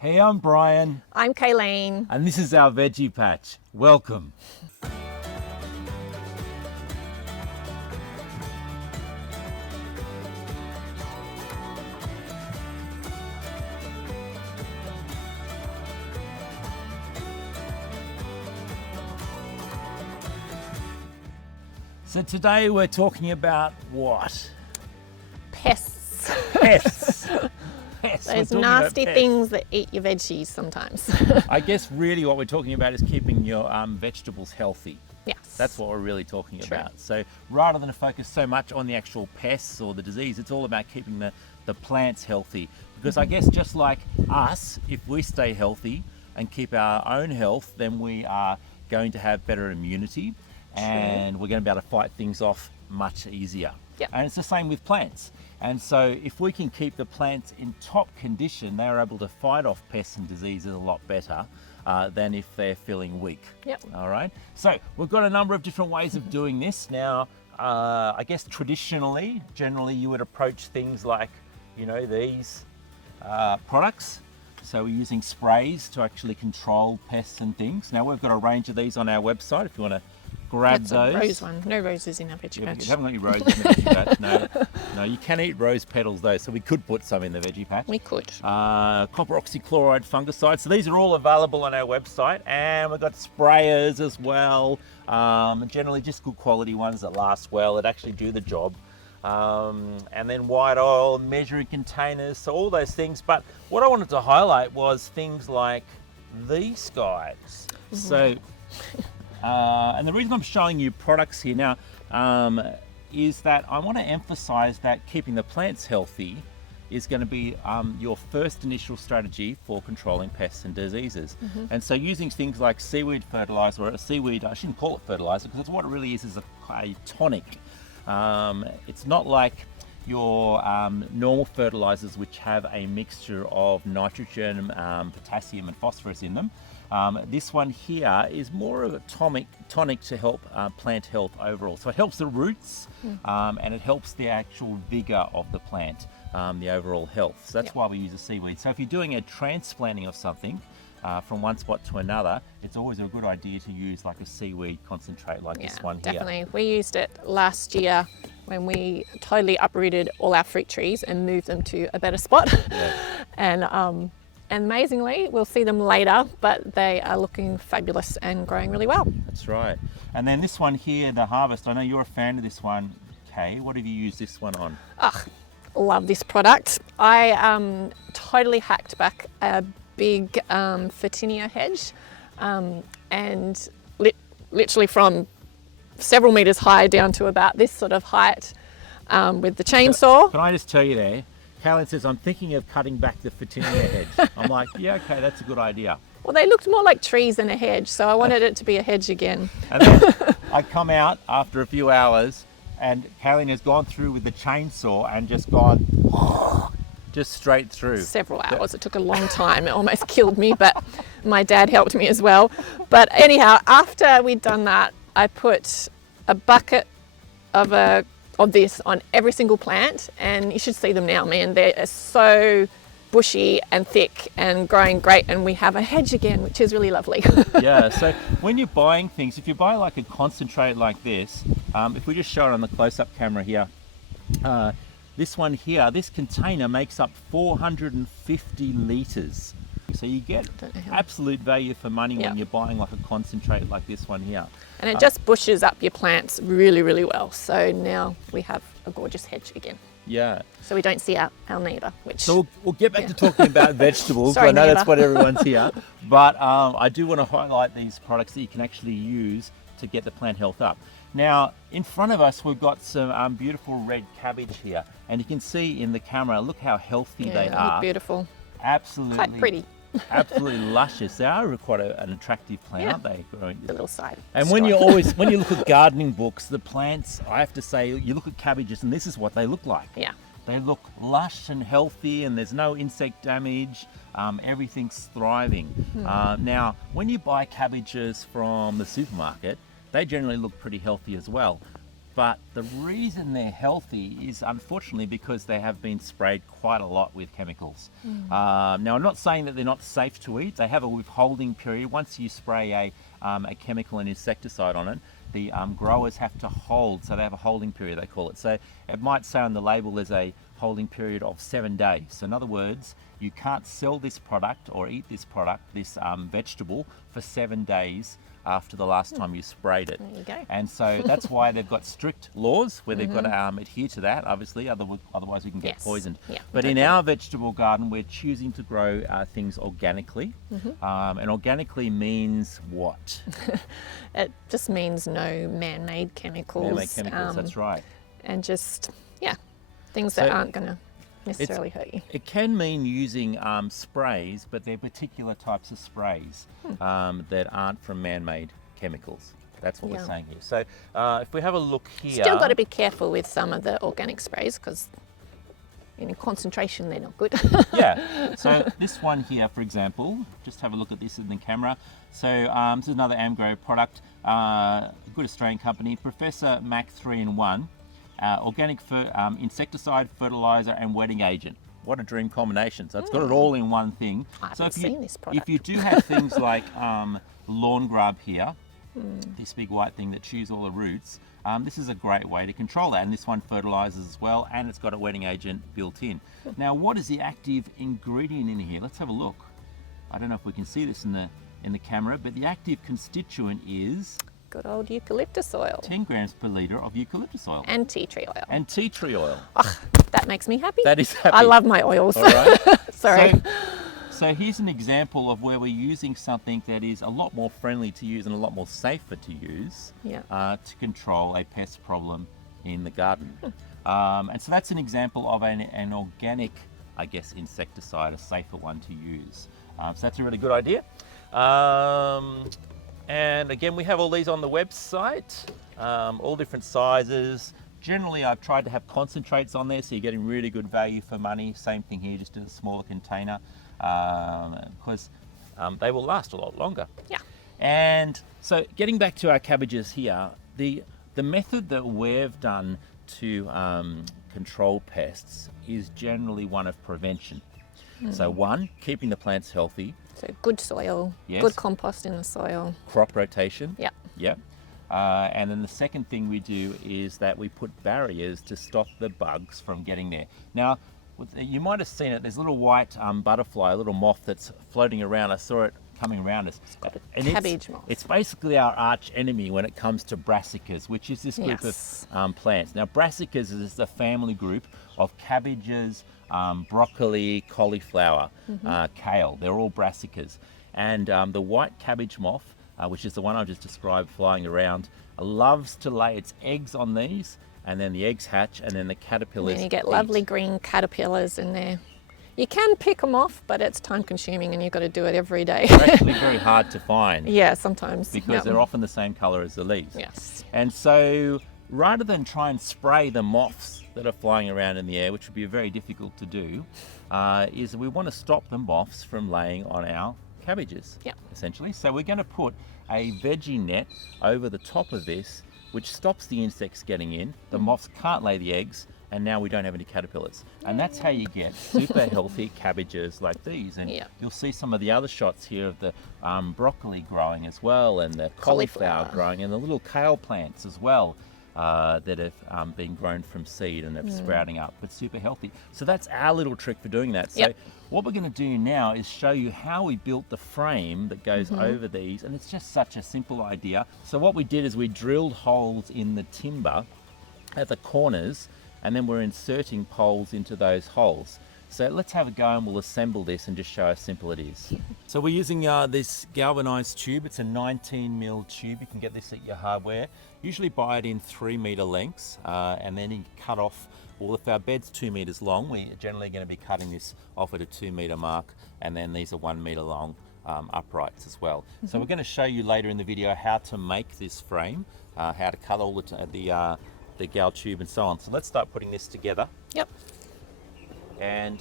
Hey, I'm Brian, I'm Kayleen. and this is our Veggie Patch. Welcome. So today we're talking about what? Pests. Pests. Pests. We're Those talking about nasty pests. things that eat your veggies sometimes. I guess really what we're talking about is keeping your vegetables healthy. Yes. That's what we're really talking True. about. So rather than focus so much on the actual pests or the disease, it's all about keeping the plants healthy. Because I guess just like us, if we stay healthy and keep our own health, then we are going to have better immunity and we're going to be able to fight things off much easier. Yep. And it's the same with plants. And so if we can keep the plants in top condition, they're able to fight off pests and diseases a lot better than if they're feeling weak. Yep. All right. So we've got a number of different ways of doing this. Now, I guess generally you would approach things like, these products. So we're using sprays to actually control pests and things. Now we've got a range of these on our website if you want to grab That's those. a rose one. No roses in our veggie You patch. haven't got any roses in the veggie patch. No, you can eat rose petals though, so we could put some in the veggie patch. We could. Copper oxychloride fungicide. So these are all available on our website, and we've got sprayers as well. Generally just good quality ones that last well, that actually do the job. And then white oil, measuring containers, so all those things. But what I wanted to highlight was things like these guys. So, and the reason I'm showing you products here now is that I want to emphasize that keeping the plants healthy is going to be your first initial strategy for controlling pests and diseases. And so using things like seaweed fertilizer, or I shouldn't call it fertilizer because what it really is a tonic. It's not like your normal fertilizers which have a mixture of nitrogen, potassium and phosphorus in them. This one here is more of a tonic to help plant health overall. So it helps the roots and it helps the actual vigor of the plant, the overall health. So that's why we use a seaweed. So if you're doing a transplanting of something from one spot to another, it's always a good idea to use like a seaweed concentrate like this one here. Definitely. We used it last year when we totally uprooted all our fruit trees and moved them to a better spot. And amazingly, we'll see them later, but they are looking fabulous and growing really well. That's right. And then this one here, the Harvest, I know you're a fan of this one, Kay. What have you used this one on? Love this product. I totally hacked back a big Photinia hedge and literally from several meters high down to about this sort of height with the chainsaw. Can I just tell you there, Kaylin says, I'm thinking of cutting back the Photinia hedge. I'm like, yeah, okay, that's a good idea. Well, they looked more like trees than a hedge, so I wanted it to be a hedge again. And then I come out after a few hours and Kaylin has gone through with the chainsaw and just gone just straight through. Several hours. It took a long time. It almost killed me, but my dad helped me as well. But anyhow, after we'd done that, I put a bucket of this on every single plant, and you should see them now, man. They're so bushy and thick and growing great, and we have a hedge again, which is really lovely. Yeah, so when you're buying things, if you buy like a concentrate like this, if we just show it on the close-up camera here, this one here, this container makes up 450 litres. So you get absolute value for money when you're buying like a concentrate like this one here. And it just bushes up your plants really, really well. So now we have a gorgeous hedge again. Yeah. So we don't see our neighbour, which... So we'll get back to talking about vegetables. Sorry, I know neighbour. that's what everyone's here. But I do want to highlight these products that you can actually use to get the plant health up. Now, in front of us, we've got some beautiful red cabbage here. And you can see in the camera, look how healthy they are. Look beautiful. Absolutely. Quite pretty. Absolutely luscious. They are quite an attractive plant, aren't they? Growing. The little side. And when you look at gardening books, the plants, I have to say, you look at cabbages and this is what they look like. Yeah. They look lush and healthy and there's no insect damage. Everything's thriving. Now, when you buy cabbages from the supermarket, they generally look pretty healthy as well. but the reason they're healthy is unfortunately because they have been sprayed quite a lot with chemicals. Now, I'm not saying that they're not safe to eat. They have a withholding period. Once you spray a chemical and insecticide on it, the growers have to hold, so they have a holding period, they call it. So it might say on the label there's a holding period of 7 days. So in other words, you can't sell this product or eat this product, this vegetable, for 7 days after the last time you sprayed it. There you go. And so that's why they've got strict laws where they've got to adhere to that, obviously, otherwise we can get poisoned. Yeah, but in our vegetable garden, we're choosing to grow things organically. And organically means what? It just means no man-made chemicals. Man-made chemicals, that's right. And just, things that aren't going to necessarily hurt you. It can mean using sprays, but they're particular types of sprays that aren't from man-made chemicals. That's what we're saying here. So if we have a look here... Still got to be careful with some of the organic sprays because in concentration they're not good. Yeah, so this one here, for example, just have a look at this in the camera. So this is another Amgrow product, a good Australian company, Professor Mac 3-in-1. Organic insecticide, fertilizer, and wetting agent. What a dream combination. So it's got it all in one thing. I haven't seen this product. If you do have things like lawn grub here, this big white thing that chews all the roots, this is a great way to control that. And this one fertilizes as well, and it's got a wetting agent built in. Now, what is the active ingredient in here? Let's have a look. I don't know if we can see this in the camera, but the active constituent is... Good old eucalyptus oil. 10 grams per litre of eucalyptus oil. And tea tree oil. And tea tree oil. Oh, that makes me happy. That is happy. I love my oils. All right. Sorry. So here's an example of where we're using something that is a lot more friendly to use and a lot more safer to use to control a pest problem in the garden. And so that's an example of an organic, I guess, insecticide, a safer one to use. So that's a really good idea. And again, we have all these on the website, all different sizes. Generally, I've tried to have concentrates on there, so you're getting really good value for money. Same thing here, just in a smaller container, because they will last a lot longer. Yeah. And so getting back to our cabbages here, the method that we've done to control pests is generally one of prevention. So one, keeping the plants healthy. So good soil, good compost in the soil. Crop rotation. Yeah. Yeah. And then the second thing we do is that we put barriers to stop the bugs from getting there. Now, you might have seen it, there's a little white butterfly, a little moth that's floating around. I saw it coming around us. It's got a cabbage moth. It's basically our arch enemy when it comes to brassicas, which is this group of plants. Now, brassicas is a family group of cabbages, broccoli, cauliflower, kale. They're all brassicas. And the white cabbage moth, which is the one I just described flying around, loves to lay its eggs on these, and then the eggs hatch, and then the caterpillars And you get lovely green caterpillars in there. You can pick them off, but it's time consuming and you've got to do it every day. They're actually very hard to find. Yeah, sometimes. Because they're often the same colour as the leaves. Yes. And so rather than try and spray the moths that are flying around in the air, which would be very difficult to do, is we want to stop the moths from laying on our cabbages, essentially. So we're going to put a veggie net over the top of this, which stops the insects getting in. The moths can't lay the eggs, and now we don't have any caterpillars. And that's how you get super healthy cabbages like these. And you'll see some of the other shots here of the broccoli growing as well, and the cauliflower growing, and the little kale plants as well. That have been grown from seed and they're sprouting up, but super healthy. So that's our little trick for doing that. So what we're going to do now is show you how we built the frame that goes over these, and it's just such a simple idea. So what we did is we drilled holes in the timber at the corners, and then we're inserting poles into those holes. So let's have a go and we'll assemble this and just show how simple it is. So we're using this galvanized tube. It's a 19mm tube. You can get this at your hardware. Usually buy it in 3-meter lengths, and then you cut off, well, if our bed's 2 meters long, we're generally going to be cutting this off at a 2-meter mark, and then these are 1 meter long uprights as well. So we're going to show you later in the video how to make this frame, how to cut all the gal tube and so on. So let's start putting this together. Yep. And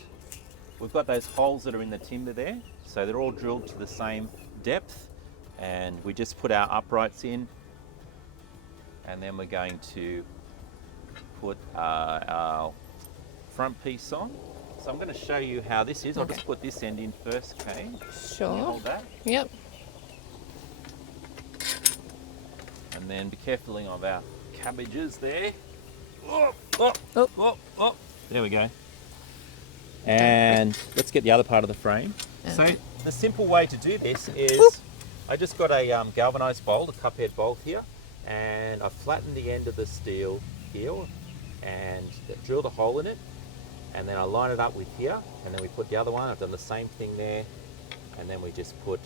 we've got those holes that are in the timber there, so they're all drilled to the same depth, and we just put our uprights in, and then we're going to put our front piece on. So I'm going to show you how this is. I'll just put this end in first, okay? Can you Sure. hold that? Yep. And then be careful of our cabbages there. Oh. There we go. And let's get the other part of the frame. So the simple way to do this is I just got a galvanized bolt, a cup head bolt here, and I flattened the end of the steel here and drilled a hole in it, and then I line it up with here, and then we put the other one. I've done the same thing there, and then we just put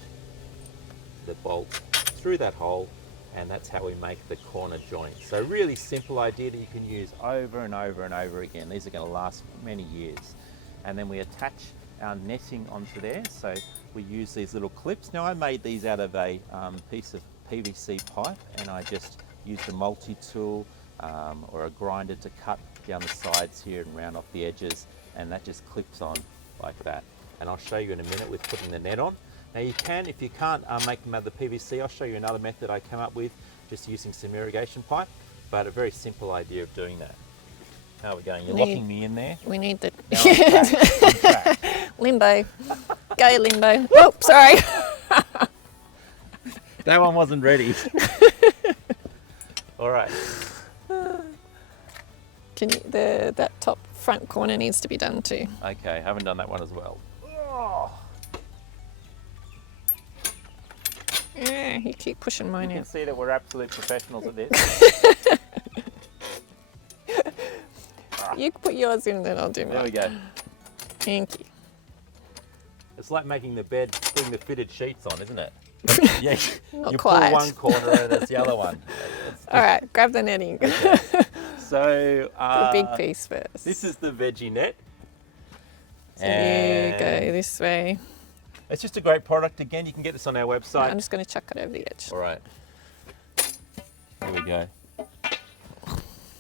the bolt through that hole, and that's how we make the corner joint. So really simple idea that you can use over and over and over again. These are going to last many years. And then we attach our netting onto there. So we use these little clips. Now I made these out of a piece of PVC pipe, and I just used a multi-tool or a grinder to cut down the sides here and round off the edges, and that just clips on like that. And I'll show you in a minute with putting the net on. Now you can, if you can't make them out of the PVC, I'll show you another method I came up with, just using some irrigation pipe, but a very simple idea of doing that. How are we going? You're locking me in there? We need the On track. limbo. Go limbo. Oh, sorry. That one wasn't ready. All right. Can you, that top front corner needs to be done too. Okay, haven't done that one as well. Oh. Yeah, you keep pushing mine You can out. see that we're absolute professionals at this. You put yours in, then I'll do mine. There we go. Thank you. It's like making the bed, putting the fitted sheets on, isn't it? Yeah, Not you quite. pull one corner and it's the other one. All right, grab the netting. Okay. So The big piece first. this is the veggie net. So you go this way. It's just a great product. Again, you can get this on our website. I'm just going to chuck it over the edge. All right. Here we go.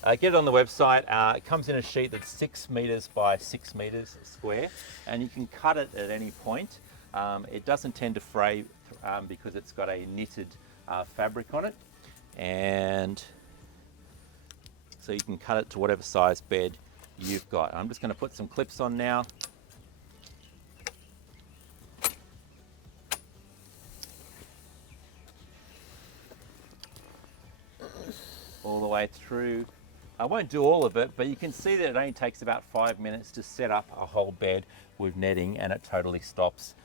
Get it on the website. It comes in a sheet that's 6 meters by 6 meters square, and you can cut it at any point. It doesn't tend to fray because it's got a knitted fabric on it, and so you can cut it to whatever size bed you've got. I'm just going to put some clips on now. All the way through. I won't do all of it, but you can see that it only takes about 5 minutes to set up a whole bed with netting, and it totally stops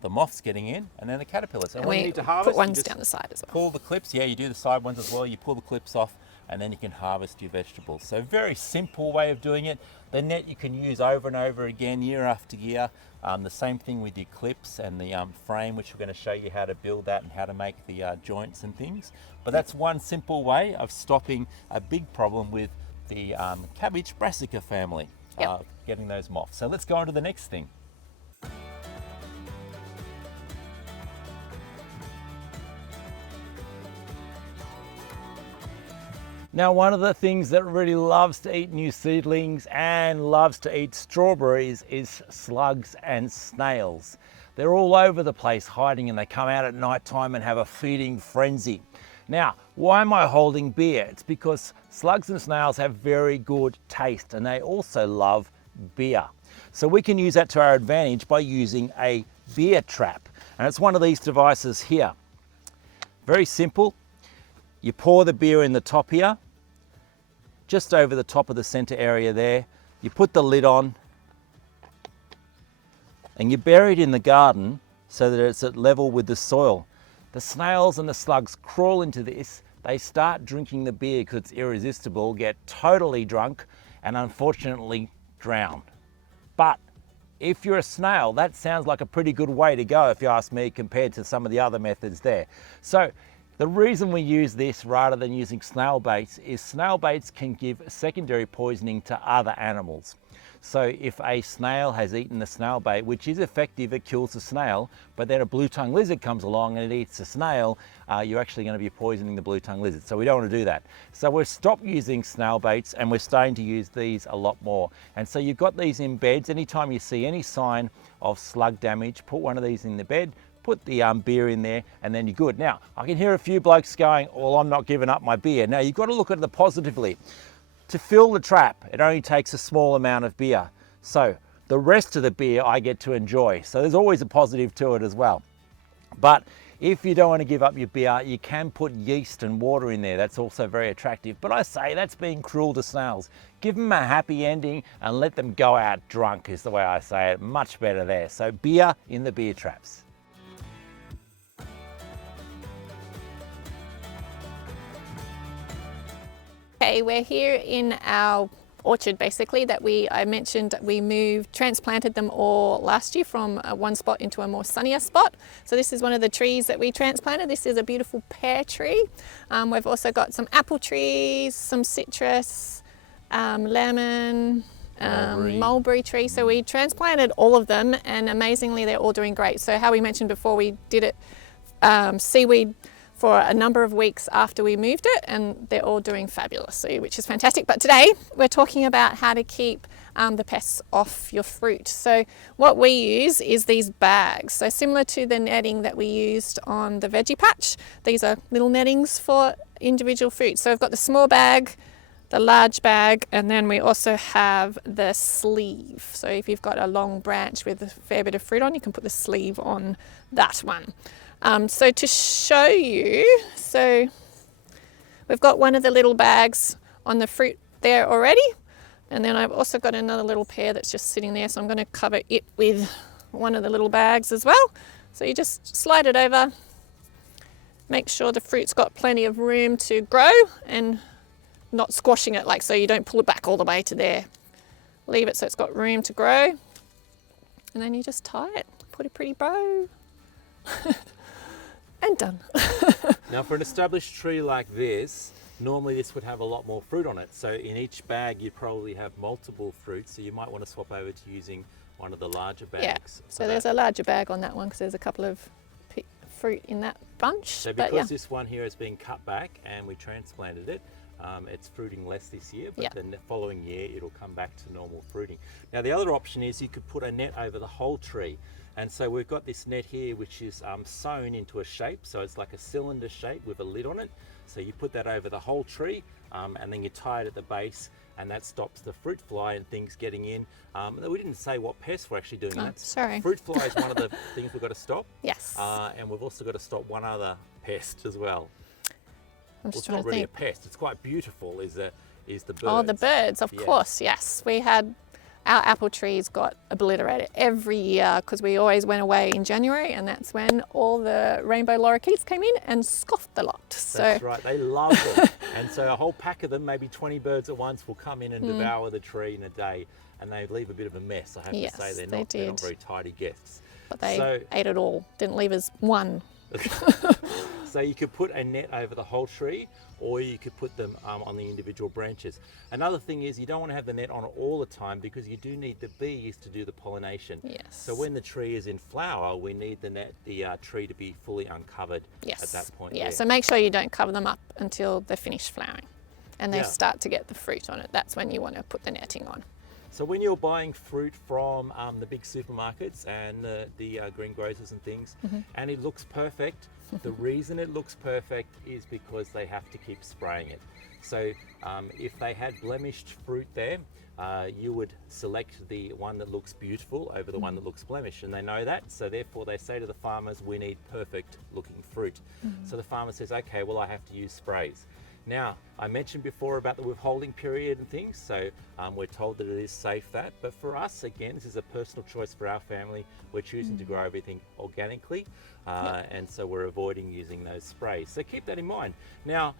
the moths getting in and then the caterpillars. And when you need to harvest, put ones you just down the side as well. pull the clips. Yeah, you do the side ones as well. You pull the clips off, and then you can harvest your vegetables. So very simple way of doing it. The net you can use over and over again, year after year. The same thing with your clips and the frame, which we're going to show you how to build that and how to make the joints and things. But that's one simple way of stopping a big problem with the cabbage brassica family, getting those moths. So let's go on to the next thing. Now, one of the things that really loves to eat new seedlings and loves to eat strawberries is slugs and snails. They're all over the place hiding, and they come out at night time and have a feeding frenzy. Now, why am I holding beer? It's because slugs and snails have very good taste, and they also love beer. So we can use that to our advantage by using a beer trap. And it's one of these devices here. Very simple. You pour the beer in the top here, just over the top of the center area there. You put the lid on, and you bury it in the garden so that it's at level with the soil. The snails and the slugs crawl into this. They start drinking the beer because it's irresistible, get totally drunk, and unfortunately drown. But if you're a snail, that sounds like a pretty good way to go, if you ask me, compared to some of the other methods there. So the reason we use this rather than using snail baits is snail baits can give secondary poisoning to other animals. So if a snail has eaten the snail bait, which is effective, it kills the snail, but then a blue-tongued lizard comes along and it eats the snail, you're actually going to be poisoning the blue-tongued lizard. So we don't want to do that. So we've stopped using snail baits, and we're starting to use these a lot more. And so you've got these in beds. Anytime you see any sign of slug damage, put one of these in the bed, put the beer in there, and then you're good. Now, I can hear a few blokes going, well, I'm not giving up my beer. Now, you've got to look at it positively. To fill the trap, it only takes a small amount of beer. So the rest of the beer I get to enjoy. So there's always a positive to it as well. But if you don't want to give up your beer, you can put yeast and water in there. That's also very attractive. But I say that's being cruel to snails. Give them a happy ending and let them go out drunk is the way I say it. Much better there. So beer in the beer traps. Okay, we're here in our orchard basically that I mentioned we transplanted them all last year from one spot into a more sunnier spot. So this is one of the trees that we transplanted. This is a beautiful pear tree. We've also got some apple trees, some citrus, lemon, mulberry tree. So we transplanted all of them and amazingly they're all doing great. So how we mentioned before, we did it seaweed for a number of weeks after we moved it and they're all doing fabulously, which is fantastic. But today we're talking about how to keep the pests off your fruit. So what we use is these bags. So similar to the netting that we used on the veggie patch, these are little nettings for individual fruit. So we've got the small bag, the large bag, and then we also have the sleeve. So if you've got a long branch with a fair bit of fruit on, you can put the sleeve on that one. So to show you, so we've got one of the little bags on the fruit there already, and then I've also got another little pair that's just sitting there, so I'm going to cover it with one of the little bags as well. So you just slide it over, make sure the fruit's got plenty of room to grow and not squashing it, like so you don't pull it back all the way to there. Leave it so it's got room to grow, and then you just tie it, put a pretty bow. And done. Now for an established tree like this, normally this would have a lot more fruit on it. So in each bag you probably have multiple fruits, so you might want to swap over to using one of the larger bags. Yeah, so there's a larger bag on that one because there's a couple of fruit in that bunch. So because this one here has been cut back and we transplanted it, it's fruiting less this year, but then the following year it'll come back to normal fruiting. Now the other option is you could put a net over the whole tree. And so we've got this net here which is sewn into a shape, so it's like a cylinder shape with a lid on it. So you put that over the whole tree and then you tie it at the base, and that stops the fruit fly and things getting in. We didn't say what pests we're actually doing. Sorry. Fruit fly is one of the things we've got to stop. Yes. And we've also got to stop one other pest as well. It's not really a pest, it's quite beautiful, is the birds. Oh, the birds, of course, yes. We had our apple trees got obliterated every year because we always went away in January, and that's when all the rainbow lorikeets came in and scoffed the lot. That's right, they love them. And so a whole pack of them, maybe 20 birds at once, will come in and devour the tree in a day, and they leave a bit of a mess. I have to say they're not very tidy guests. But they ate it all, didn't leave us one. So you could put a net over the whole tree, or you could put them on the individual branches. Another thing is you don't want to have the net on all the time because you do need the bees to do the pollination. Yes. So when the tree is in flower, we need the tree to be fully uncovered at that point. Yeah, so make sure you don't cover them up until they finish flowering and they start to get the fruit on it. That's when you want to put the netting on. So when you're buying fruit from the big supermarkets and the greengrocers and things, and it looks perfect, the reason it looks perfect is because they have to keep spraying it. So if they had blemished fruit there, you would select the one that looks beautiful over the one that looks blemished, and they know that, so therefore they say to the farmers, we need perfect looking fruit. So the farmer says, okay, well I have to use sprays. Now, I mentioned before about the withholding period and things, so we're told that it is safe that, but for us, again, this is a personal choice for our family. We're choosing to grow everything organically, and so we're avoiding using those sprays. So keep that in mind. Now,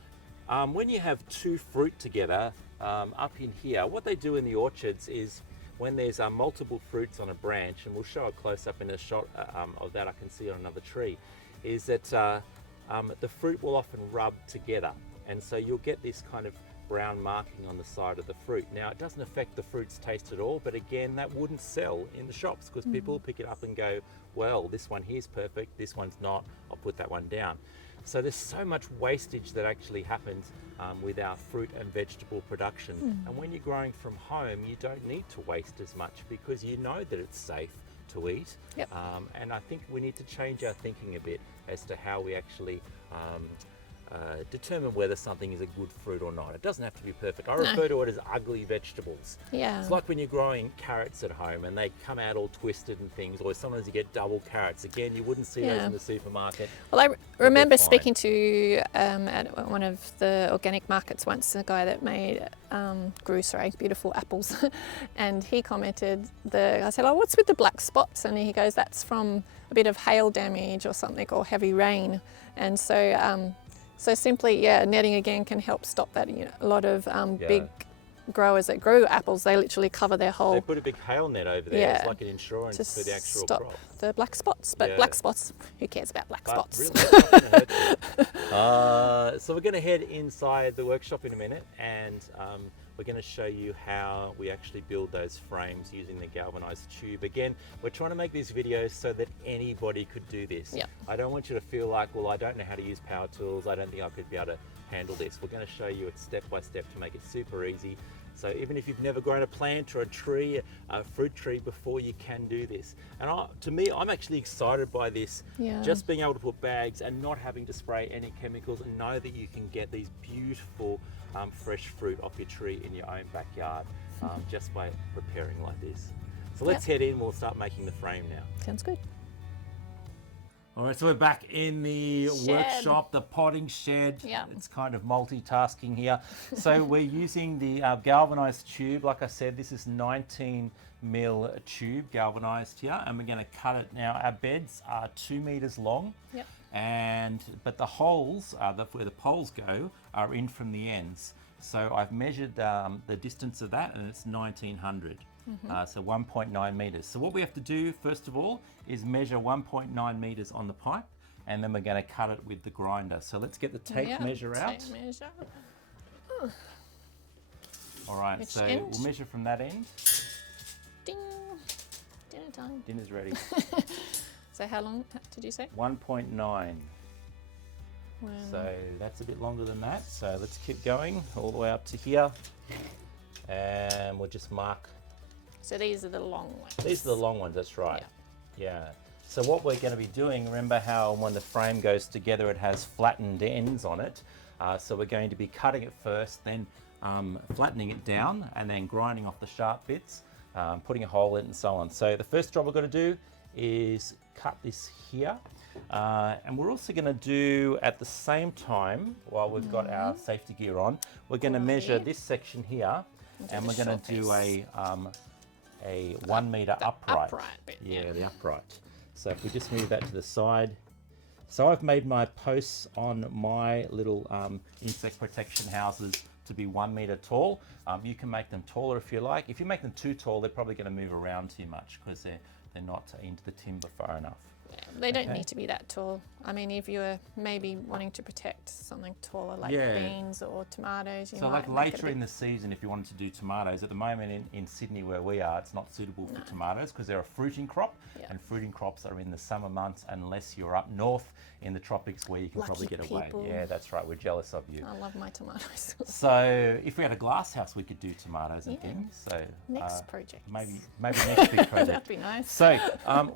when you have two fruit together, up in here, what they do in the orchards is when there's multiple fruits on a branch, and we'll show a close-up in a shot of that I can see on another tree, is that the fruit will often rub together. And so you'll get this kind of brown marking on the side of the fruit. Now, it doesn't affect the fruit's taste at all, but again, that wouldn't sell in the shops because people will pick it up and go, well, this one here's perfect, this one's not, I'll put that one down. So there's so much wastage that actually happens with our fruit and vegetable production. And when you're growing from home, you don't need to waste as much because you know that it's safe to eat. And I think we need to change our thinking a bit as to how we actually determine whether something is a good fruit or not. It doesn't have to be perfect. I refer to it as ugly vegetables. Yeah. It's like when you're growing carrots at home and they come out all twisted and things, or sometimes you get double carrots. Again, you wouldn't see those in the supermarket. Well, I remember speaking to at one of the organic markets once, a guy that grew beautiful apples, and he commented, I said, oh, what's with the black spots? And he goes, that's from a bit of hail damage or something, or heavy rain. And so simply, netting again can help stop that. You know, a lot of big growers that grow apples, they literally cover their whole. They put a big hail net over there. It's like an insurance to for the actual stop crop. the black spots. But black spots, who cares about black spots? Really, it's not gonna hurt you. So we're going to head inside the workshop in a minute, and we're going to show you how we actually build those frames using the galvanized tube. Again, we're trying to make these videos so that anybody could do this. Yep. I don't want you to feel like, well, I don't know how to use power tools. I don't think I could be able to handle this. We're going to show you it step by step to make it super easy. So even if you've never grown a plant or a tree, a fruit tree before, you can do this. And to me, I'm actually excited by this. Yeah. Just being able to put bags and not having to spray any chemicals, and know that you can get these beautiful fresh fruit off your tree in your own backyard just by preparing like this. So let's head in, we'll start making the frame now. Sounds good. All right, so we're back in the workshop, the potting shed. Yeah. It's kind of multitasking here. So we're using the galvanized tube. Like I said, this is 19 mil tube galvanized here, and we're going to cut it now. Our beds are 2 meters long. Yep. But the holes, where the poles go, are in from the ends. So I've measured the distance of that, and it's 1900. So 1.9 meters. So what we have to do, first of all, is measure 1.9 meters on the pipe, and then we're going to cut it with the grinder. So let's get the tape measure out. Tape measure. All right, so we'll measure from that end. Ding! Dinner time. Dinner's ready. So how long did you say? 1.9. So that's a bit longer than that. So let's keep going all the way up to here, and we'll just mark. So these are the long ones. These are the long ones, that's right. Yeah. So what we're going to be doing, remember how when the frame goes together it has flattened ends on it. So we're going to be cutting it first, then flattening it down, and then grinding off the sharp bits, putting a hole in it and so on. So the first job we're going to do is cut this here. And we're also going to do, at the same time, while we've got our safety gear on, we're going to measure this section here, and we're going to do a 1 meter upright. Bit, the upright. So if we just move that to the side. So I've made my posts on my little insect protection houses to be 1 meter tall. You can make them taller if you like. If you make them too tall, they're probably going to move around too much because they're not into the timber far enough. They don't need to be that tall. I mean, if you're maybe wanting to protect something taller like beans or tomatoes, so like later in the season, if you wanted to do tomatoes, at the moment in Sydney where we are, it's not suitable for tomatoes because they're a fruiting crop, and fruiting crops are in the summer months unless you're up north in the tropics where you can probably get away. Yeah, that's right. We're jealous of you. I love my tomatoes. So if we had a glass house, we could do tomatoes and things. So next project. Maybe next big project. That'd be nice. So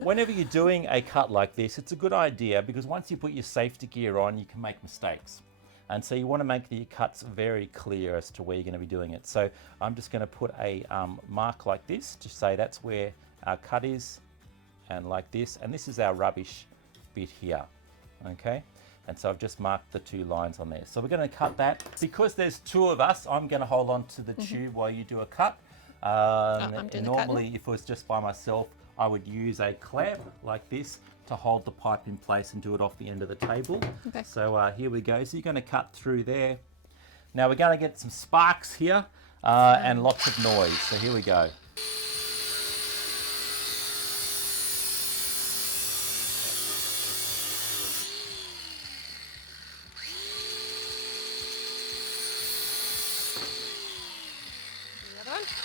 whenever you're doing a cut like this, it's a good idea because once you put your safety gear on, you can make mistakes. And so you want to make the cuts very clear as to where you're going to be doing it. So I'm just going to put a mark like this to say that's where our cut is, and like this. And this is our rubbish bit here. Okay, and so I've just marked the 2 lines on there. So we're going to cut that. Because there's 2 of us, I'm going to hold on to the tube while you do a cut. Normally, if it was just by myself, I would use a clamp like this to hold the pipe in place and do it off the end of the table. Okay. So here we go. So you're going to cut through there. Now we're going to get some sparks here and lots of noise. So here we go.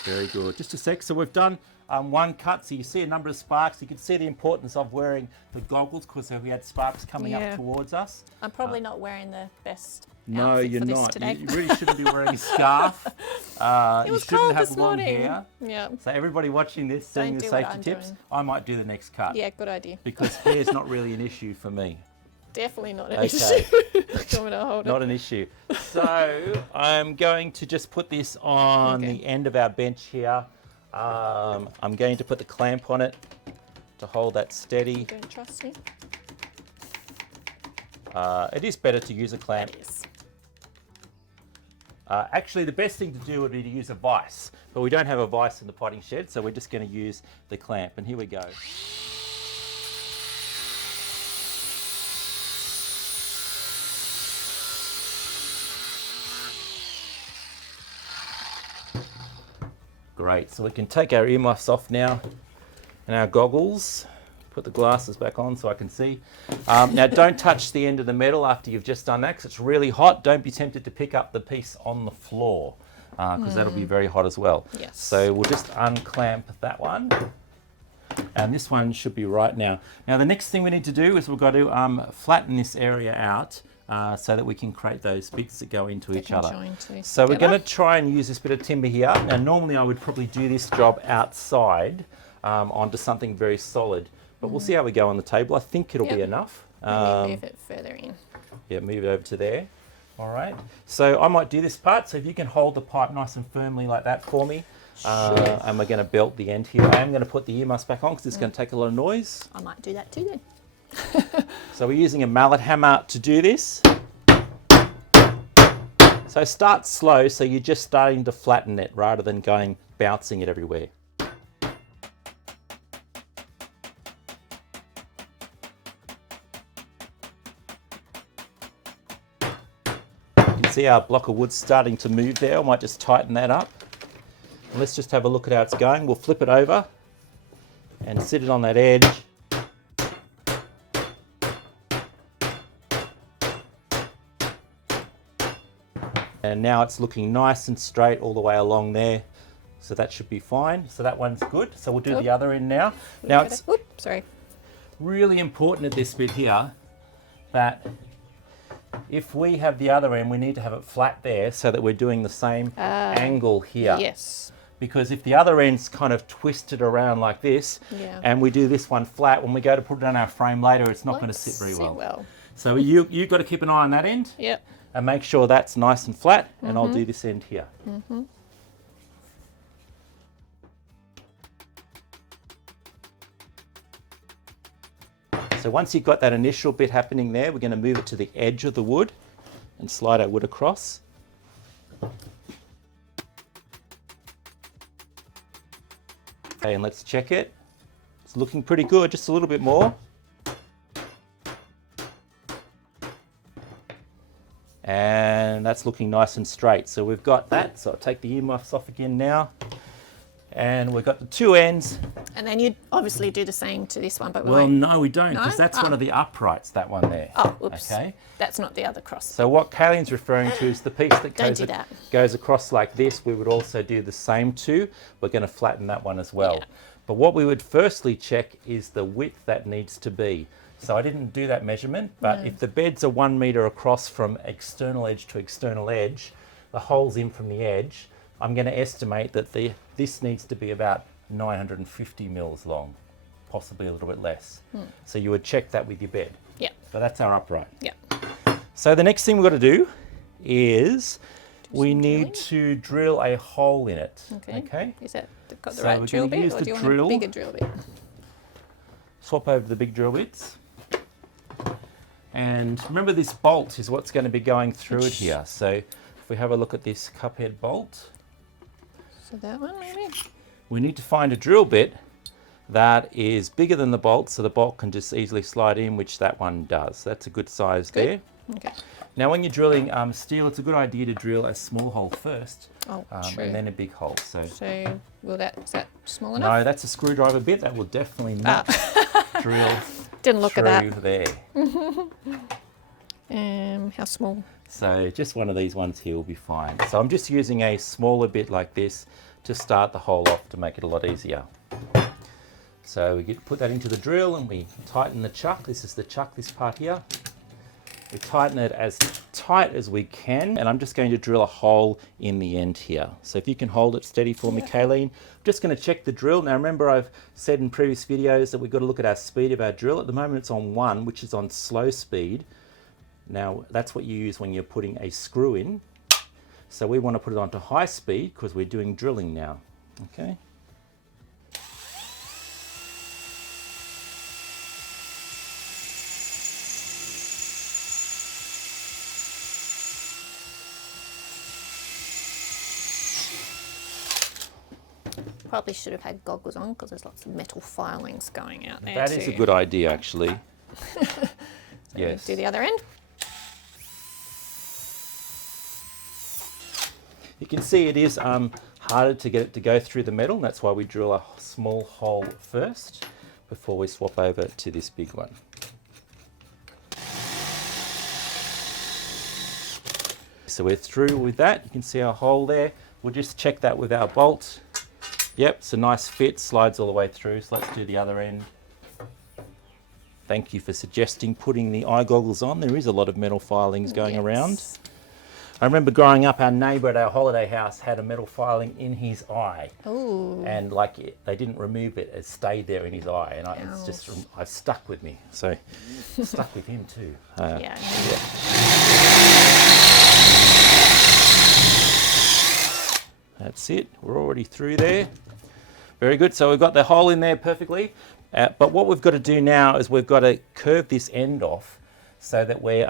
Very good. Just a sec. So we've done 1 cut. So you see a number of sparks. You can see the importance of wearing the goggles because we had sparks coming up towards us. I'm probably not wearing the best. No, you're for this not. Today. You really shouldn't be wearing a scarf. It was cold have this long morning. Hair. Yeah. So everybody watching this, seeing the safety tips, I might do the next cut. Yeah, good idea. Because hair's not really an issue for me. Definitely not an Okay. issue. Do you want me to hold Not it? an issue. So I'm going to just put this on Okay. the end of our bench here. I'm going to put the clamp on it to hold that steady. You don't trust me? It is better to use a clamp. It is. Actually, the best thing to do would be to use a vise, but we don't have a vise in the potting shed, so we're just going to use the clamp. And here we go. Great, so we can take our earmuffs off now and our goggles. Put the glasses back on so I can see. Now don't touch the end of the metal after you've just done that because it's really hot. Don't be tempted to pick up the piece on the floor because that'll be very hot as well. Yes. So we'll just unclamp that one. And this one should be right now. Now the next thing we need to do is we've got to flatten this area out so that we can create those bits that go into each other. So we're going to try and use this bit of timber here. Now normally I would probably do this job outside onto something very solid, but we'll see how we go on the table. I think it'll be enough. Move it further in. Yeah, move it over to there. All right. So I might do this part. So if you can hold the pipe nice and firmly like that for me. And we're going to belt the end here. I am going to put the earmuffs back on because it's going to take a lot of noise. I might do that too then. So we're using a mallet hammer to do this. So start slow so you're just starting to flatten it rather than going bouncing it everywhere. You can see our block of wood starting to move there. I might just tighten that up. And let's just have a look at how it's going. We'll flip it over and sit it on that edge. And now it's looking nice and straight all the way along there. So that should be fine. So that one's good. So we'll do the other end now. Now it's really important at this bit here that if we have the other end, we need to have it flat there so that we're doing the same angle here. Yes. Because if the other end's kind of twisted around like this, and we do this one flat, when we go to put it on our frame later, it's not going to sit very well. So you've got to keep an eye on that end. Yep. And make sure that's nice and flat, and I'll do this end here. So once you've got that initial bit happening there, we're going to move it to the edge of the wood and slide our wood across. Okay, and let's check it. It's looking pretty good, just a little bit more. And that's looking nice and straight. So we've got that. So I'll take the earmuffs off again now. And we've got the two ends. And then you'd obviously do the same to this one, but well, no, we don't, because that's No? one of the uprights, that one there. Oh, oops. Okay. That's not the other cross. So what Kayleen's referring to is the piece that goes across like this. We would also do the same to. We're going to flatten that one as well. Yeah. But what we would firstly check is the width that needs to be. So I didn't do that measurement, but if the beds are 1 metre across from external edge to external edge, the hole's in from the edge, I'm going to estimate that this needs to be about 950 mils long, possibly a little bit less. So you would check that with your bed. Yeah. So that's our upright. Yeah. So the next thing we've got to do is we need to drill a hole in it. Okay. Is that got the So right we're drill gonna bit, use or the do you drill. want a bigger drill bit? Swap over to the big drill bits. And remember, this bolt is what's going to be going through it here. So if we have a look at this cuphead bolt, So that one maybe? we need to find a drill bit that is bigger than the bolt, so the bolt can just easily slide in, which that one does. That's a good size there. Okay. Now when you're drilling steel, it's a good idea to drill a small hole first, Oh, true. and then a big hole. So So is that small enough? no, that's a screwdriver bit. That will definitely not drill Didn't look at that. through there. How small? So just one of these ones here will be fine. So I'm just using a smaller bit like this to start the hole off to make it a lot easier. So we put that into the drill and we tighten the chuck. This is the chuck, this part here. We tighten it as tight as we can, and I'm just going to drill a hole in the end here. So if you can hold it steady for me, Kayleen. I'm just going to check the drill. Now remember, I've said in previous videos that we've got to look at our speed of our drill. At the moment it's on 1, which is on slow speed. Now that's what you use when you're putting a screw in. So we want to put it onto high speed because we're doing drilling now. Okay. Probably should have had goggles on because there's lots of metal filings going out there. That is a good idea, actually. Yes. Do the other end. You can see it is harder to get it to go through the metal. That's why we drill a small hole first before we swap over to this big one. So we're through with that. You can see our hole there. We'll just check that with our bolt. Yep, it's a nice fit, slides all the way through. So let's do the other end. Thank you for suggesting putting the eye goggles on. There is a lot of metal filings going around. I remember growing up, our neighbour at our holiday house had a metal filing in his eye. Ooh. And they didn't remove it, it stayed there in his eye. And I've stuck with me. So stuck with him too. Yeah. That's it, we're already through there. Very good, so we've got the hole in there perfectly. But what we've got to do now is we've got to curve this end off so that we're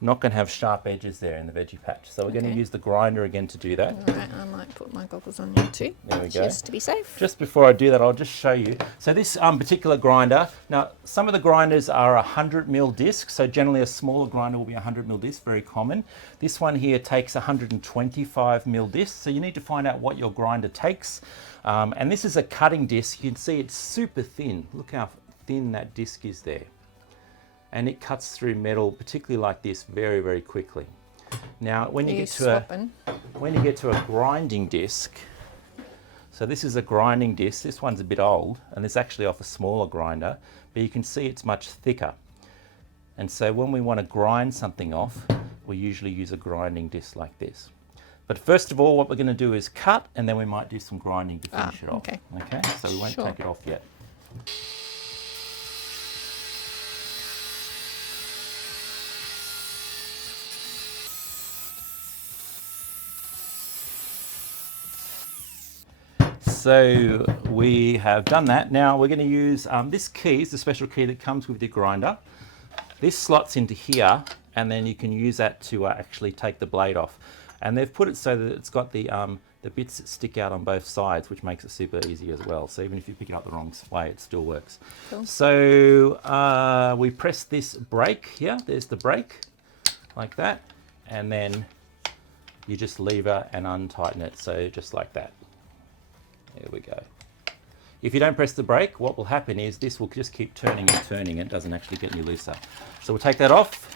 not going to have sharp edges there in the veggie patch. So we're going to use the grinder again to do that. All right, I might put my goggles on now too. There we go. Just to be safe. Just before I do that, I'll just show you. So this particular grinder, now some of the grinders are 100mm discs, so generally a smaller grinder will be 100mm disc, very common. This one here takes 125mm discs, so you need to find out what your grinder takes. And this is a cutting disc. You can see it's super thin. Look how thin that disc is there. And it cuts through metal, particularly like this, very, very quickly. Now, when you get to a grinding disc, so this is a grinding disc. This one's a bit old, and it's actually off a smaller grinder, but you can see it's much thicker. And so when we want to grind something off, we usually use a grinding disc like this. But first of all, what we're going to do is cut, and then we might do some grinding to finish it off. Okay, so we won't take it off yet. So we have done that. Now we're going to use this key, is the special key that comes with the grinder. This slots into here, and then you can use that to actually take the blade off. And they've put it so that it's got the bits that stick out on both sides, which makes it super easy as well. So even if you pick it up the wrong way, it still works. Cool. So we press this brake here. There's the brake, like that. And then you just lever and untighten it, so just like that. There we go. If you don't press the brake, what will happen is this will just keep turning and turning. It doesn't actually get any looser. So we'll take that off.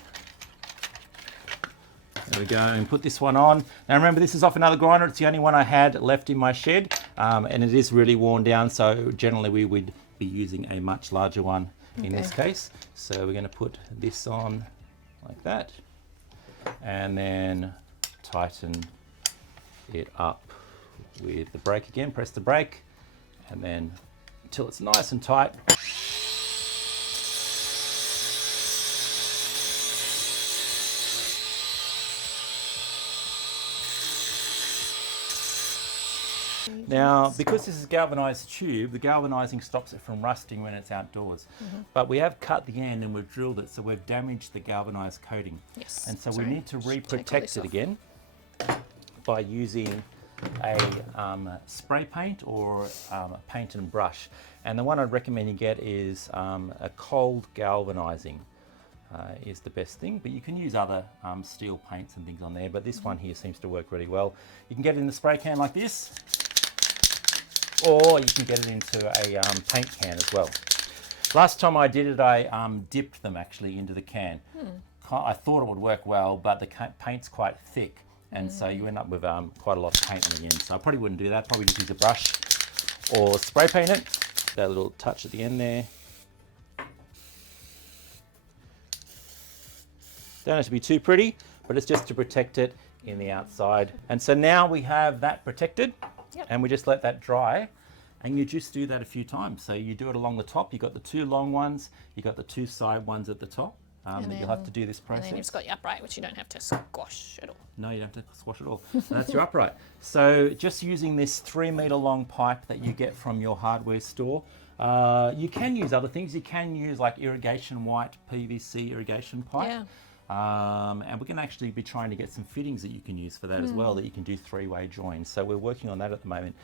There we go, and put this one on. Now remember, this is off another grinder. It's the only one I had left in my shed, and it is really worn down, so generally we would be using a much larger one in this case. So we're going to put this on like that, and then tighten it up with the brake again. Press the brake, and then until it's nice and tight. Now, because this is a galvanized tube, the galvanizing stops it from rusting when it's outdoors. But we have cut the end and we've drilled it, so we've damaged the galvanized coating. Yes. And so we need to re-protect it again by using a spray paint or a paint and brush. And the one I'd recommend you get is a cold galvanizing. Is the best thing, but you can use other steel paints and things on there, but this one here seems to work really well. You can get it in the spray can like this, or you can get it into a paint can as well. Last time I did it, I dipped them actually into the can. I thought it would work well, but the paint's quite thick, and so you end up with quite a lot of paint in the end. So I probably wouldn't do that, probably just use a brush or spray paint it. That little touch at the end there. Don't have to be too pretty, but it's just to protect it in the outside. And so now we have that protected. Yep. And we just let that dry. And you just do that a few times. So you do it along the top. You've got the 2 long ones. You've got the 2 side ones at the top. That you'll have to do this process. And then you've just got your upright, which you don't have to squash at all. No, you don't have to squash it all. That's your upright. So just using this 3-meter long pipe that you get from your hardware store, you can use other things. You can use like irrigation white PVC irrigation pipe. Yeah. And we're going to actually be trying to get some fittings that you can use for that as well, that you can do 3-way joins. So we're working on that at the moment.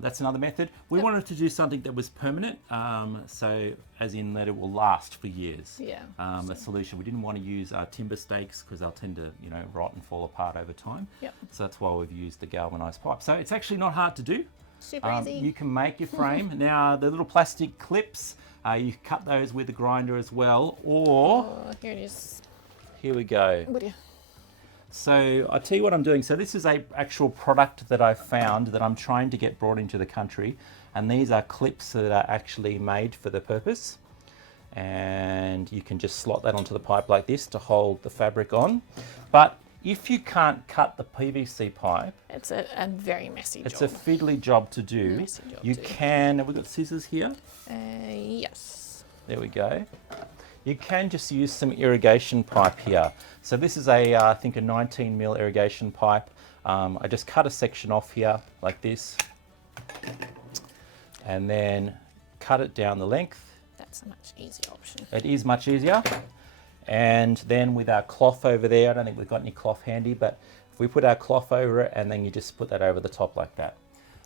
That's another method. We wanted to do something that was permanent, so as in that it will last for years. Yeah. A solution. We didn't want to use timber stakes because they'll tend to, rot and fall apart over time. Yep. So that's why we've used the galvanized pipe. So it's actually not hard to do. Super easy. You can make your frame. Now the little plastic clips, you cut those with the grinder as well, or Oh, here it is. here we go. Would you? So I'll tell you what I'm doing. So this is a actual product that I found that I'm trying to get brought into the country. And these are clips that are actually made for the purpose. And you can just slot that onto the pipe like this to hold the fabric on. But if you can't cut the PVC pipe, It's a very messy job. it's a fiddly job to do. Messy job You too. can, have we got scissors here? Yes. There we go. You can just use some irrigation pipe here. So this is I think a 19 mil irrigation pipe. I just cut a section off here like this and then cut it down the length. That's a much easier option. It is much easier. And then with our cloth over there, I don't think we've got any cloth handy, but if we put our cloth over it and then you just put that over the top like that.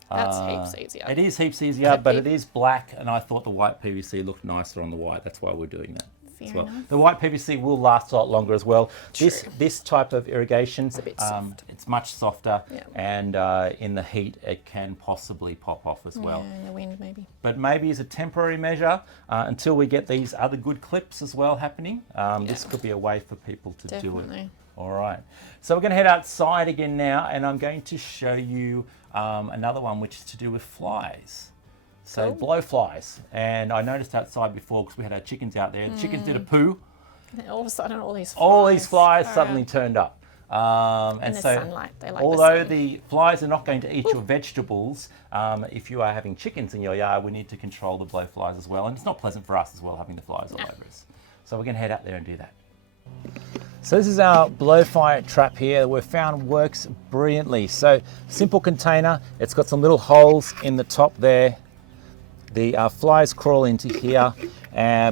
That's heaps easier. It is heaps easier, but it is black, and I thought the white PVC looked nicer on the white. That's why we're doing that. Fair enough. The white PVC will last a lot longer as well. This type of irrigation, a bit soft. it's much softer, Yeah. and in the heat it can possibly pop off as well. Yeah, in the wind maybe. But maybe as a temporary measure, until we get these other good clips as well happening, this could be a way for people to do it. Definitely. All right, so we're going to head outside again now, and I'm going to show you another one which is to do with flies. So Cool. blowflies. And I noticed outside before, because we had our chickens out there, the chickens did a poo. And all of a sudden, all these Flies are suddenly out turned up. in And the so, sunlight. They like although the sun. the flies are not going to eat your vegetables, if you are having chickens in your yard, we need to control the blowflies as well. And it's not pleasant for us as well, having the flies all over us. So we're going to head out there and do that. So this is our blowfly trap here that we've found works brilliantly. So simple container, it's got some little holes in the top there. The flies crawl into here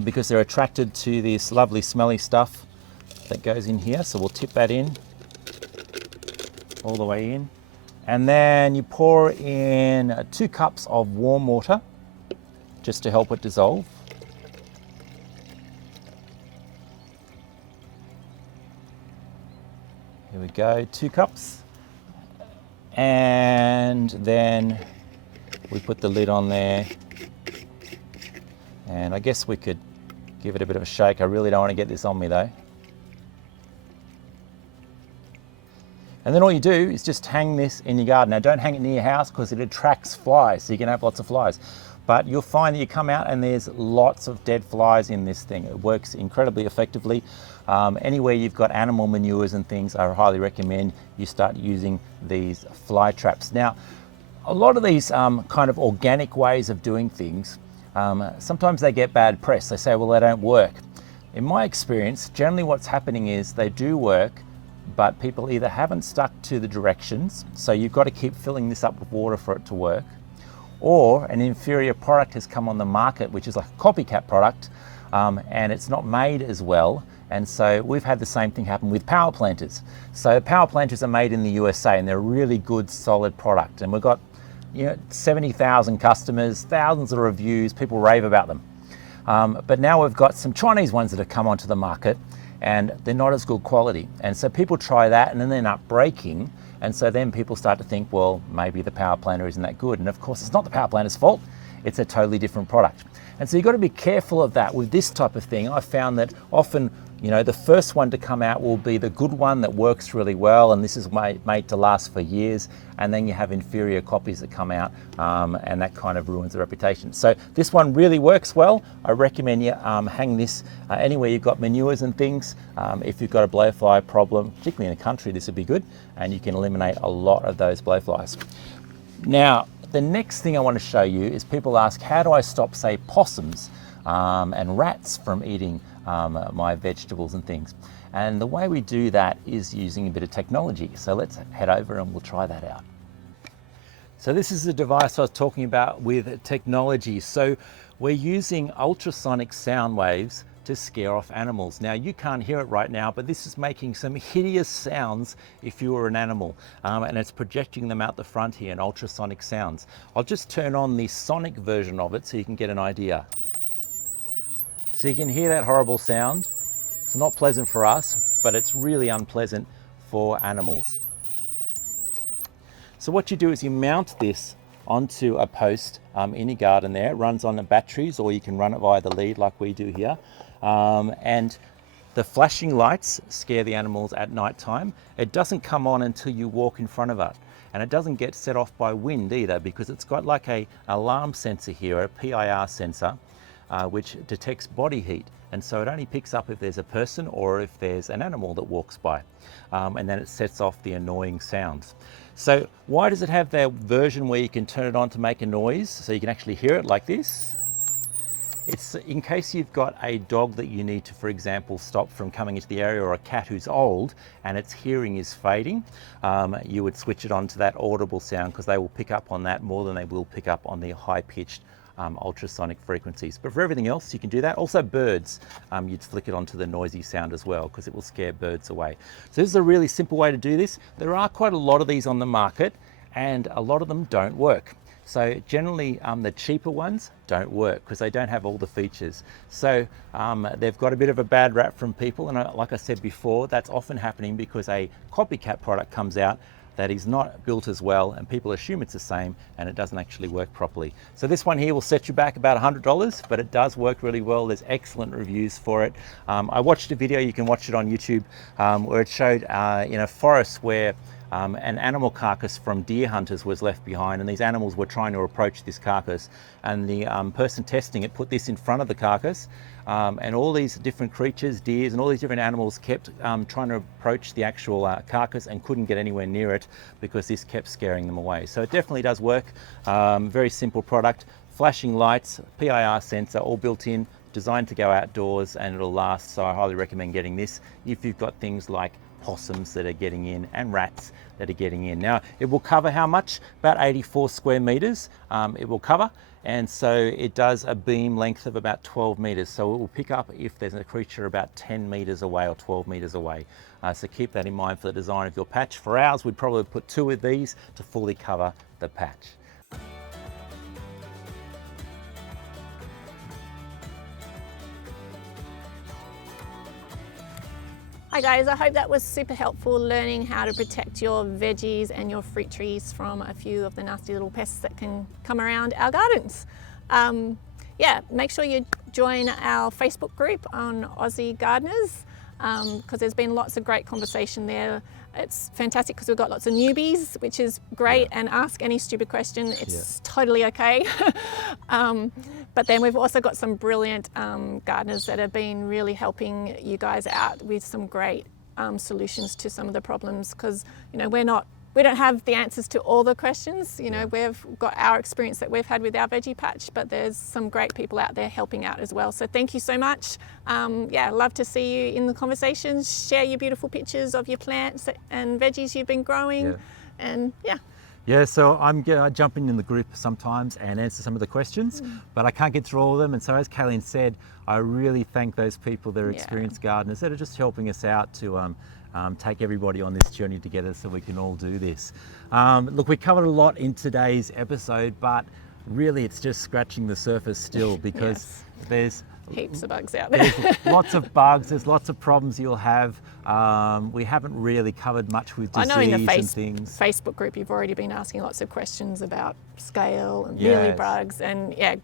because they're attracted to this lovely smelly stuff that goes in here. So we'll tip that in all the way in. And then you pour in 2 cups of warm water just to help it dissolve. Here we go, 2 cups. And then we put the lid on there. And I guess we could give it a bit of a shake. I really don't want to get this on me though. And then all you do is just hang this in your garden. Now don't hang it near your house because it attracts flies, so you can have lots of flies. But you'll find that you come out and there's lots of dead flies in this thing. It works incredibly effectively. Anywhere you've got animal manures and things, I highly recommend you start using these fly traps. Now, a lot of these kind of organic ways of doing things, sometimes they get bad press. They say, well, they don't work. In my experience, generally what's happening is they do work, but people either haven't stuck to the directions, so you've got to keep filling this up with water for it to work, or an inferior product has come on the market, which is like a copycat product, and it's not made as well. And so we've had the same thing happen with power planters. So power planters are made in the USA, and they're a really good, solid product. And we've got 70,000 customers, thousands of reviews, people rave about them. But now we've got some Chinese ones that have come onto the market, and they're not as good quality. And so people try that and then they end up breaking. And so then people start to think, well, maybe the power planter isn't that good. And of course, it's not the power planter's fault. it's a totally different product. And so you've got to be careful of that with this type of thing. I found that often, you know, the first one to come out will be the good one that works really well, and this is made to last for years, and then you have inferior copies that come out, and that kind of ruins the reputation. So this one really works well. I recommend you hang this anywhere you've got manures and things. If you've got a blowfly problem, particularly in the country, this would be good, and you can eliminate a lot of those blowflies. Now, the next thing I want to show you is people ask, how do I stop, say, possums and rats from eating my vegetables and things? And the way we do that is using a bit of technology. So let's head over and we'll try that out. So this is the device I was talking about with technology. So we're using ultrasonic sound waves to scare off animals. Now you can't hear it right now, but this is making some hideous sounds if you were an animal, and it's projecting them out the front here in ultrasonic sounds. I'll just turn on the sonic version of it so you can get an idea. So you can hear that horrible sound. It's not pleasant for us, but it's really unpleasant for animals. So what you do is you mount this onto a post in your garden there. It runs on the batteries, or you can run it via the lead like we do here. And the flashing lights scare the animals at night time. It doesn't come on until you walk in front of it. And it doesn't get set off by wind either, because it's got like an alarm sensor here, a PIR sensor, which detects body heat. And so it only picks up if there's a person or if there's an animal that walks by. And then it sets off the annoying sounds. So why does it have the version where you can turn it on to make a noise so you can actually hear it like this? It's in case you've got a dog that you need to, for example, stop from coming into the area, or a cat who's old and its hearing is fading, you would switch it on to that audible sound, because they will pick up on that more than they will pick up on the high-pitched ultrasonic frequencies. But for everything else, you can do that. Also birds, you'd flick it onto the noisy sound as well, because it will scare birds away. So this is a really simple way to do this. There are quite a lot of these on the market, and a lot of them don't work. So generally the cheaper ones don't work because they don't have all the features. So they've got a bit of a bad rap from people, and like I said before, that's often happening because a copycat product comes out that is not built as well, and people assume it's the same and it doesn't actually work properly. So this one here will set you back about $100, but it does work really well. There's excellent reviews for it. I watched a video, you can watch it on YouTube, where it showed in a forest where an animal carcass from deer hunters was left behind, and these animals were trying to approach this carcass, and the person testing it put this in front of the carcass, and all these different creatures, deers and all these different animals, kept trying to approach the actual carcass and couldn't get anywhere near it because this kept scaring them away. So it definitely does work. Very simple product, flashing lights, PIR sensor, all built in, designed to go outdoors, and it'll last. So I highly recommend getting this if you've got things like possums that are getting in and rats that are getting in. Now it will cover how much? About 84 square meters it will cover, and so it does a beam length of about 12 meters. So it will pick up if there's a creature about 10 meters away or 12 meters away. So keep that in mind for the design of your patch. For ours, we'd probably put 2 of these to fully cover the patch. Hi guys, I hope that was super helpful, learning how to protect your veggies and your fruit trees from a few of the nasty little pests that can come around our gardens. Yeah, make sure you join our Facebook group on Aussie Gardeners, because there's been lots of great conversation there. It's fantastic because we've got lots of newbies, which is great, and ask any stupid question. It's totally okay. But then we've also got some brilliant gardeners that have been really helping you guys out with some great solutions to some of the problems, because you know we don't have the answers to all the questions. You know, we've got our experience that we've had with our veggie patch, but there's some great people out there helping out as well. So thank you so much. Yeah, love to see you in the conversations. Share your beautiful pictures of your plants and veggies you've been growing. And yeah, so I'm jumping in the group sometimes and answer some of the questions, but I can't get through all of them. And so as Kayleen said, I really thank those people that are experienced gardeners that are just helping us out to take everybody on this journey together so we can all do this. Look, we covered a lot in today's episode, but really it's just scratching the surface still, because there's heaps of bugs out there. There's lots of bugs, there's lots of problems you'll have. We haven't really covered much with I disease know in the and things. Facebook group you've already been asking lots of questions about scale and Yes. mealybugs, and yeah,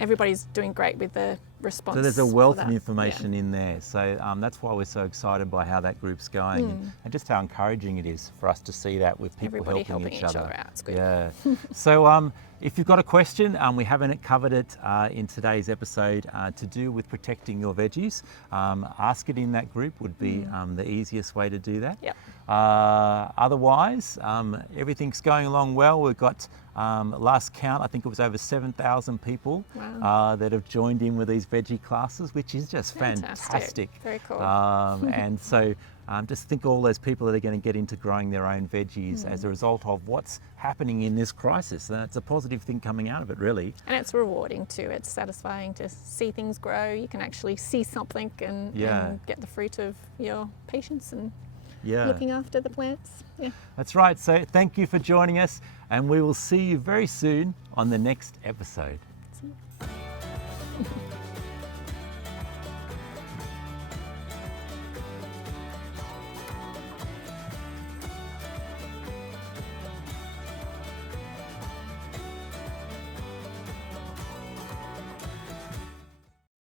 everybody's doing great with the response. So there's a for wealth that. of information in there. So that's why we're so excited by how that group's going and just how encouraging it is for us to see that with people Everybody helping each other. out. It's good. Yeah. So if you've got a question, we haven't covered it in today's episode to do with protecting your veggies, ask it in that group would be the easiest way to do that. Yep. Otherwise, everything's going along well. We've got last count, I think it was over 7,000 people that have joined in with these veggie classes, which is just fantastic. Very cool. And so just think all those people that are going to get into growing their own veggies as a result of what's happening in this crisis. And it's a positive thing coming out of it, really. And it's rewarding too. It's satisfying to see things grow. You can actually see something and get the fruit of your patience and looking after the plants. Yeah. That's right. So thank you for joining us, and we will see you very soon on the next episode.